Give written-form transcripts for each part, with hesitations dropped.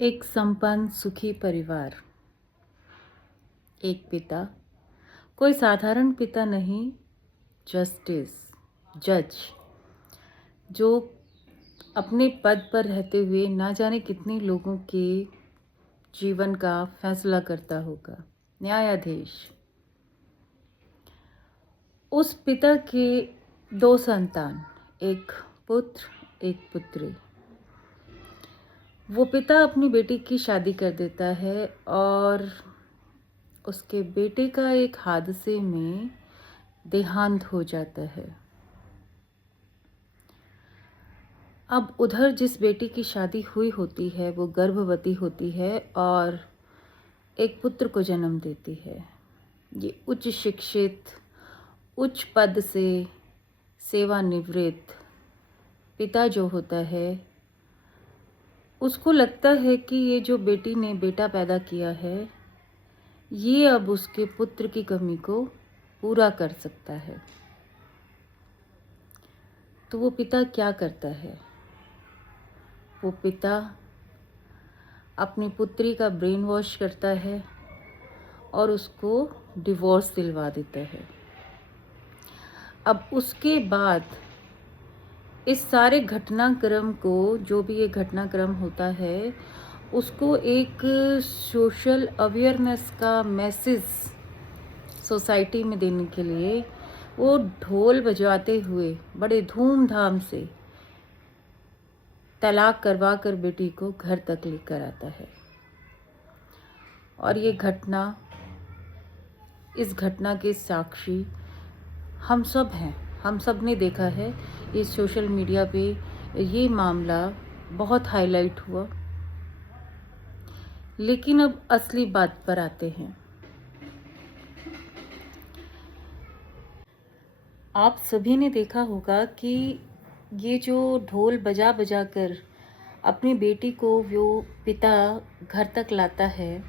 एक संपन्न सुखी परिवार। एक पिता, कोई साधारण पिता नहीं, जस्टिस जज, जो अपने पद पर रहते हुए ना जाने कितने लोगों के जीवन का फैसला करता होगा। न्यायाधीश। उस पिता के दो संतान, एक पुत्र एक पुत्री। वो पिता अपनी बेटी की शादी कर देता है और उसके बेटे का एक हादसे में देहांत हो जाता है। अब उधर जिस बेटी की शादी हुई होती है वो गर्भवती होती है और एक पुत्र को जन्म देती है। ये उच्च शिक्षित, उच्च पद से सेवानिवृत्त पिता जो होता है, उसको लगता है कि ये जो बेटी ने बेटा पैदा किया है, ये अब उसके पुत्र की कमी को पूरा कर सकता है। तो वो पिता क्या करता है? वो पिता अपनी पुत्री का ब्रेन वॉश करता है और उसको डिवोर्स दिलवा देता है। अब उसके बाद इस सारे घटनाक्रम को, जो भी ये घटनाक्रम होता है, उसको एक सोशल अवेयरनेस का मैसेज सोसाइटी में देने के लिए वो ढोल बजाते हुए बड़े धूमधाम से तलाक करवा कर बेटी को घर तक लेकर आता है। और ये घटना, इस घटना के साक्षी हम सब हैं। हम सब ने देखा है। इस सोशल मीडिया पे ये मामला बहुत हाईलाइट हुआ। लेकिन अब असली बात पर आते हैं। आप सभी ने देखा होगा कि ये जो ढोल बजा बजा कर अपनी बेटी को वो पिता घर तक लाता है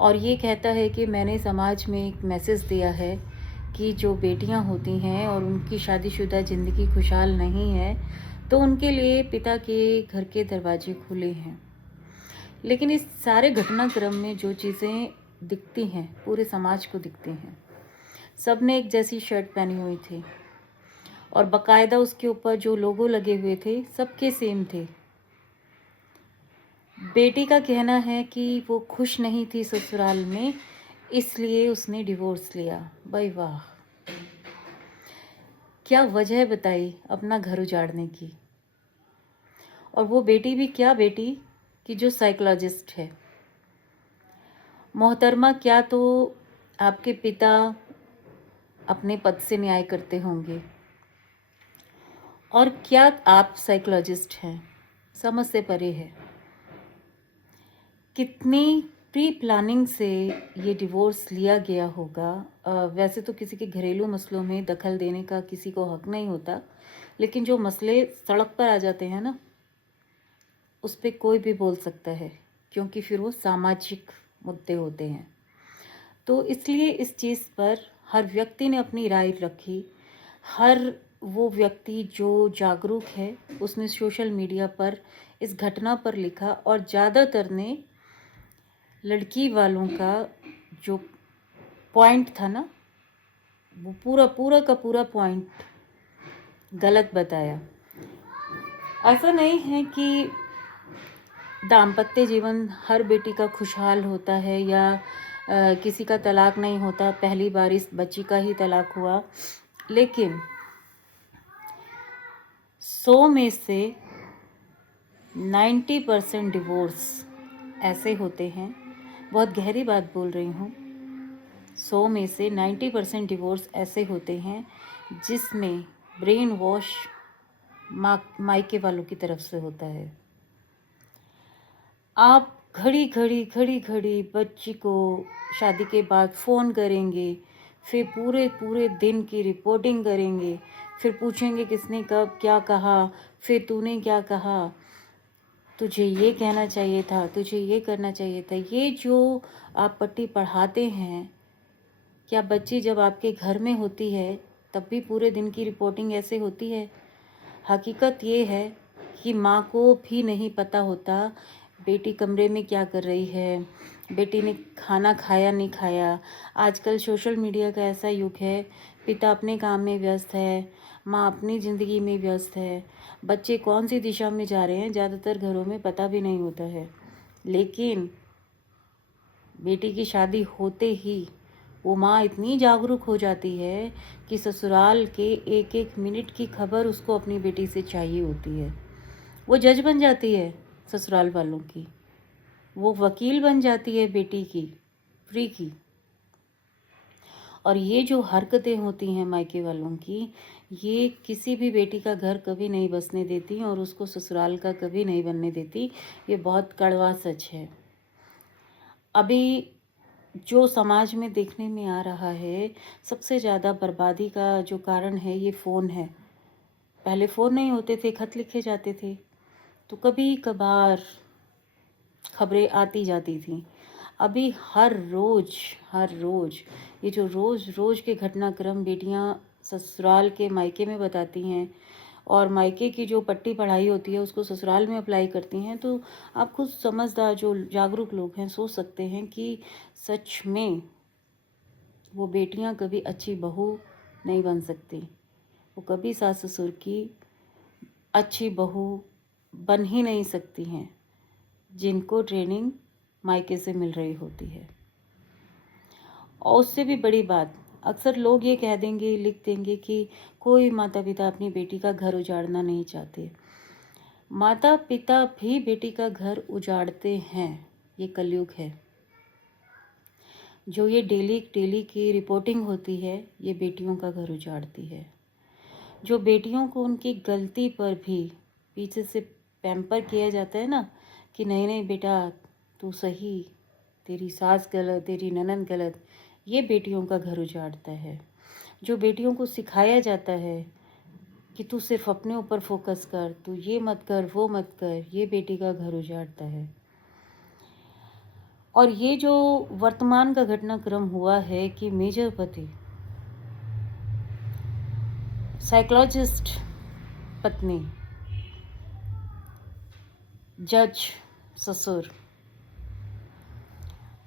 और ये कहता है कि मैंने समाज में एक मैसेज दिया है कि जो बेटियां होती हैं और उनकी शादीशुदा ज़िंदगी खुशहाल नहीं है, तो उनके लिए पिता के घर के दरवाजे खुले हैं। लेकिन इस सारे घटनाक्रम में जो चीज़ें दिखती हैं, पूरे समाज को दिखती हैं। सब ने एक जैसी शर्ट पहनी हुई थी और बाकायदा उसके ऊपर जो लोगो लगे हुए थे, सबके सेम थे। बेटी का कहना है कि वो खुश नहीं थी ससुराल में, इसलिए उसने डिवोर्स लिया। भाई वाह, क्या वजह बताई अपना घर उजाड़ने की। और वो बेटी भी क्या बेटी कि जो साइकोलॉजिस्ट है। मोहतरमा, क्या तो आपके पिता अपने पद से न्याय करते होंगे, और क्या आप साइकोलॉजिस्ट हैं, समझ से परे है। कितनी प्री प्लानिंग से ये डिवोर्स लिया गया होगा। वैसे तो किसी के घरेलू मसलों में दखल देने का किसी को हक नहीं होता, लेकिन जो मसले सड़क पर आ जाते हैं ना, उस पर कोई भी बोल सकता है, क्योंकि फिर वो सामाजिक मुद्दे होते हैं। तो इसलिए इस चीज़ पर हर व्यक्ति ने अपनी राय रखी। हर वो व्यक्ति जो जागरूक है, उसने सोशल मीडिया पर इस घटना पर लिखा और ज़्यादातर ने लड़की वालों का जो पॉइंट था ना, वो पूरा का पूरा पॉइंट गलत बताया। ऐसा नहीं है कि दाम्पत्य जीवन हर बेटी का खुशहाल होता है या किसी का तलाक नहीं होता। पहली बार इस बच्ची का ही तलाक हुआ, लेकिन 100 में से 90% डिवोर्स ऐसे होते हैं। बहुत गहरी बात बोल रही हूँ। 100 में से 90% डिवोर्स ऐसे होते हैं जिसमें ब्रेन वॉश मायके वालों की तरफ से होता है। आप घड़ी घड़ी बच्ची को शादी के बाद फ़ोन करेंगे, फिर पूरे दिन की रिपोर्टिंग करेंगे, फिर पूछेंगे किसने कब क्या कहा, फिर तूने क्या कहा, तुझे ये कहना चाहिए था, तुझे ये करना चाहिए था। ये जो आप पट्टी पढ़ाते हैं, क्या बच्ची जब आपके घर में होती है तब भी पूरे दिन की रिपोर्टिंग ऐसे होती है? हकीकत ये है कि माँ को भी नहीं पता होता बेटी कमरे में क्या कर रही है, बेटी ने खाना खाया नहीं खाया। आजकल सोशल मीडिया का ऐसा युग है, पिता अपने काम में व्यस्त है, माँ अपनी ज़िंदगी में व्यस्त है, बच्चे कौन सी दिशा में जा रहे हैं ज़्यादातर घरों में पता भी नहीं होता है। लेकिन बेटी की शादी होते ही वो माँ इतनी जागरूक हो जाती है कि ससुराल के एक एक मिनट की खबर उसको अपनी बेटी से चाहिए होती है। वो जज बन जाती है ससुराल वालों की, वो वकील बन जाती है बेटी की, फ्री की। और ये जो हरकतें होती हैं मायके वालों की, ये किसी भी बेटी का घर कभी नहीं बसने देती और उसको ससुराल का कभी नहीं बनने देती। ये बहुत कड़वा सच है। अभी जो समाज में देखने में आ रहा है, सबसे ज़्यादा बर्बादी का जो कारण है ये फ़ोन है। पहले फ़ोन नहीं होते थे, खत लिखे जाते थे, तो कभी कभार खबरें आती जाती थी। अभी हर रोज़ ये जो रोज़ के घटनाक्रम बेटियां ससुराल के मायके में बताती हैं और मायके की जो पट्टी पढ़ाई होती है उसको ससुराल में अप्लाई करती हैं, तो आप खुद समझदार जो जागरूक लोग हैं सोच सकते हैं कि सच में वो बेटियां कभी अच्छी बहू नहीं बन सकती, वो कभी सास ससुर की अच्छी बहू बन ही नहीं सकती हैं जिनको ट्रेनिंग मायके से मिल रही होती है। और उससे भी बड़ी बात, अक्सर लोग ये कह देंगे, लिख देंगे कि कोई माता पिता अपनी बेटी का घर उजाड़ना नहीं चाहते। माता पिता भी बेटी का घर उजाड़ते हैं, ये कलयुग है। जो ये डेली की रिपोर्टिंग होती है ये बेटियों का घर उजाड़ती है। जो बेटियों को उनकी गलती पर भी पीछे से पैम्पर किया जाता है ना कि नहीं नहीं बेटा तू सही, तेरी सास गलत, तेरी ननद गलत, ये बेटियों का घर उजाड़ता है। जो बेटियों को सिखाया जाता है कि तू सिर्फ अपने ऊपर फोकस कर, तू ये मत कर वो मत कर, ये बेटी का घर उजाड़ता है। और ये जो वर्तमान का घटनाक्रम हुआ है कि मेजर पति साइकोलॉजिस्ट पत्नी, जज ससुर,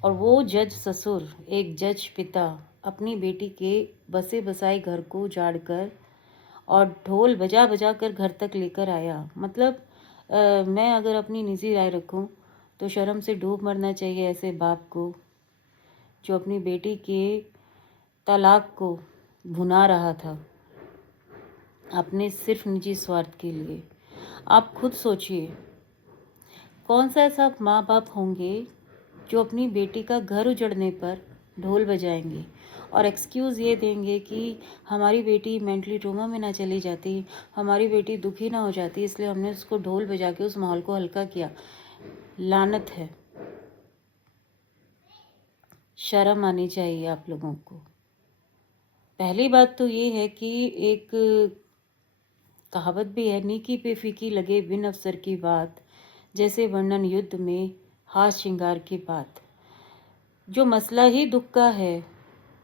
और वो जज ससुर एक जज पिता अपनी बेटी के बसे बसाए घर को उजाड़कर और ढोल बजा बजा कर घर तक लेकर आया। मतलब मैं अगर अपनी निजी राय रखूं तो शर्म से डूब मरना चाहिए ऐसे बाप को जो अपनी बेटी के तलाक को भुना रहा था अपने सिर्फ निजी स्वार्थ के लिए। आप खुद सोचिए कौन सा ऐसा माँ बाप होंगे जो अपनी बेटी का घर उजड़ने पर ढोल बजाएंगे और एक्सक्यूज़ ये देंगे कि हमारी बेटी मेंटली ट्रोमा में ना चली जाती, हमारी बेटी दुखी ना हो जाती, इसलिए हमने उसको ढोल बजा के उस माहौल को हल्का किया। लानत है, शर्म आनी चाहिए आप लोगों को। पहली बात तो ये है कि एक कहावत भी है, नीकी पे फीकी लगे बिन अफसर की बात, जैसे वर्णन युद्ध में हाथ श्रृंगार की बात। जो मसला ही दुख का है,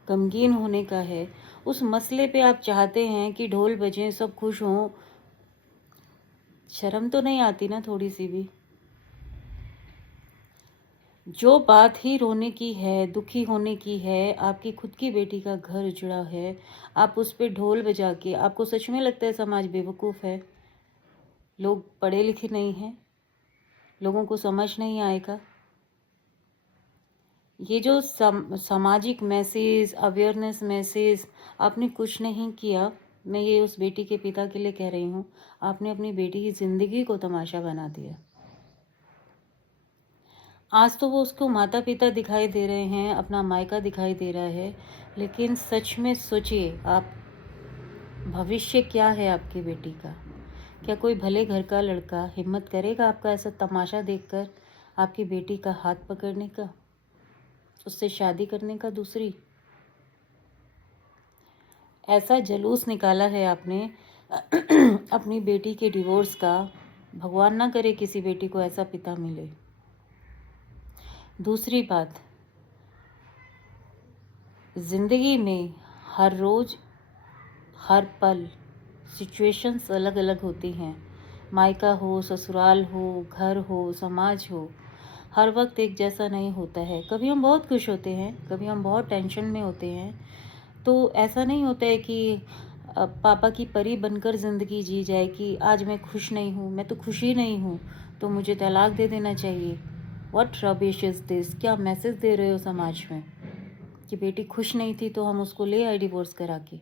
गमगीन होने का है, उस मसले पे आप चाहते हैं कि ढोल बजें, सब खुश हों। शर्म तो नहीं आती ना थोड़ी सी भी? जो बात ही रोने की है, दुखी होने की है, आपकी खुद की बेटी का घर उजड़ा है, आप उस पे ढोल बजा के, आपको सच में लगता है समाज बेवकूफ़ है, लोग पढ़े लिखे नहीं हैं, लोगों को समझ नहीं आएगा? ये जो सामाजिक मैसेज, अवेयरनेस मैसेज आपने कुछ नहीं किया। मैं ये उस बेटी के पिता के लिए कह रही हूँ, आपने अपनी बेटी की ज़िंदगी को तमाशा बना दिया। आज तो वो उसको माता पिता दिखाई दे रहे हैं, अपना मायका दिखाई दे रहा है, लेकिन सच में सोचिए आप, भविष्य क्या है आपकी बेटी का? क्या कोई भले घर का लड़का हिम्मत करेगा आपका ऐसा तमाशा देखकर आपकी बेटी का हाथ पकड़ने का, उससे शादी करने का दूसरी? ऐसा जलूस निकाला है आपने अपनी बेटी के डिवोर्स का, भगवान ना करे किसी बेटी को ऐसा पिता मिले। दूसरी बात, ज़िंदगी में हर रोज़ हर पल सिचुएशंस अलग अलग होती हैं, मायका हो, ससुराल हो, घर हो, समाज हो। हर वक्त एक जैसा नहीं होता है। कभी हम बहुत खुश होते हैं, कभी हम बहुत टेंशन में होते हैं। तो ऐसा नहीं होता है कि पापा की परी बनकर ज़िंदगी जी जाए कि आज मैं खुश नहीं हूँ, मैं तो खुश ही नहीं हूँ, तो मुझे तलाक दे देना चाहिए। What rubbish is this? क्या मैसेज दे रहे हो समाज में कि बेटी खुश नहीं थी तो हम उसको ले आए डिवोर्स करा के।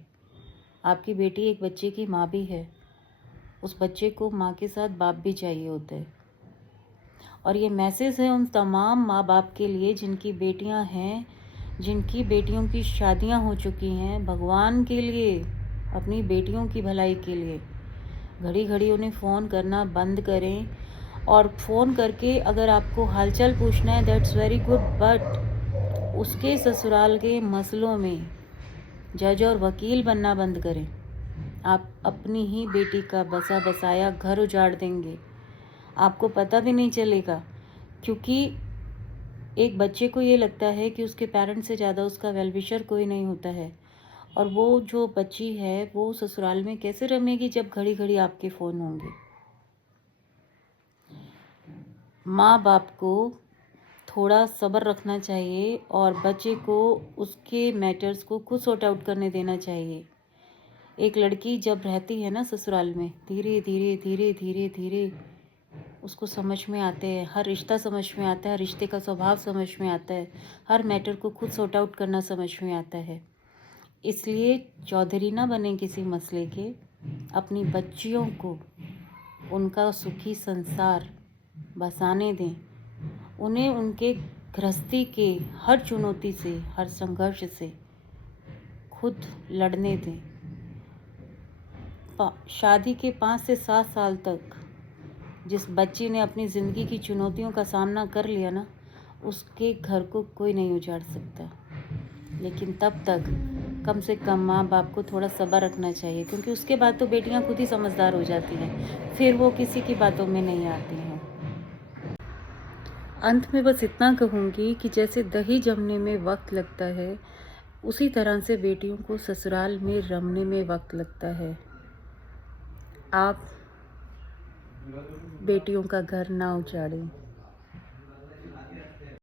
आपकी बेटी एक बच्चे की माँ भी है, उस बच्चे को माँ के साथ बाप भी चाहिए होता है। और ये मैसेज है उन तमाम माँ बाप के लिए जिनकी बेटियां हैं, जिनकी बेटियों की शादियां हो चुकी हैं। भगवान के लिए, अपनी बेटियों की भलाई के लिए घड़ी घड़ी उन्हें फ़ोन करना बंद करें। और फ़ोन करके अगर आपको हालचाल पूछना है दैट्स वेरी गुड, बट उसके ससुराल के मसलों में जज और वकील बनना बंद करें। आप अपनी ही बेटी का बसा बसाया घर उजाड़ देंगे, आपको पता भी नहीं चलेगा। क्योंकि एक बच्चे को ये लगता है कि उसके पेरेंट्स से ज़्यादा उसका वेलविशर कोई नहीं होता है। और वो जो बच्ची है वो ससुराल में कैसे रमेगी जब घड़ी घड़ी आपके फ़ोन होंगे। माँ बाप को थोड़ा सब्र रखना चाहिए और बच्चे को उसके मैटर्स को खुद सॉर्ट आउट करने देना चाहिए। एक लड़की जब रहती है ना ससुराल में, धीरे धीरे धीरे धीरे धीरे उसको समझ में आते हैं, हर रिश्ता समझ में आता है, रिश्ते का स्वभाव समझ में आता है, हर मैटर को खुद सॉर्ट आउट करना समझ में आता है। इसलिए चौधरी ना बने किसी मसले के। अपनी बच्चियों को उनका सुखी संसार बसाने दें, उन्हें उनके गृहस्थी के हर चुनौती से, हर संघर्ष से खुद लड़ने दें। शादी के 5 से 7 साल तक जिस बच्ची ने अपनी ज़िंदगी की चुनौतियों का सामना कर लिया ना, उसके घर को कोई नहीं उजाड़ सकता। लेकिन तब तक कम से कम माँ बाप को थोड़ा सब्र रखना चाहिए, क्योंकि उसके बाद तो बेटियाँ खुद ही समझदार हो जाती हैं, फिर वो किसी की बातों में नहीं आती हैं। अंत में बस इतना कहूँगी कि जैसे दही जमने में वक्त लगता है, उसी तरह से बेटियों को ससुराल में रमने में वक्त लगता है। आप बेटियों का घर ना उजाड़ें।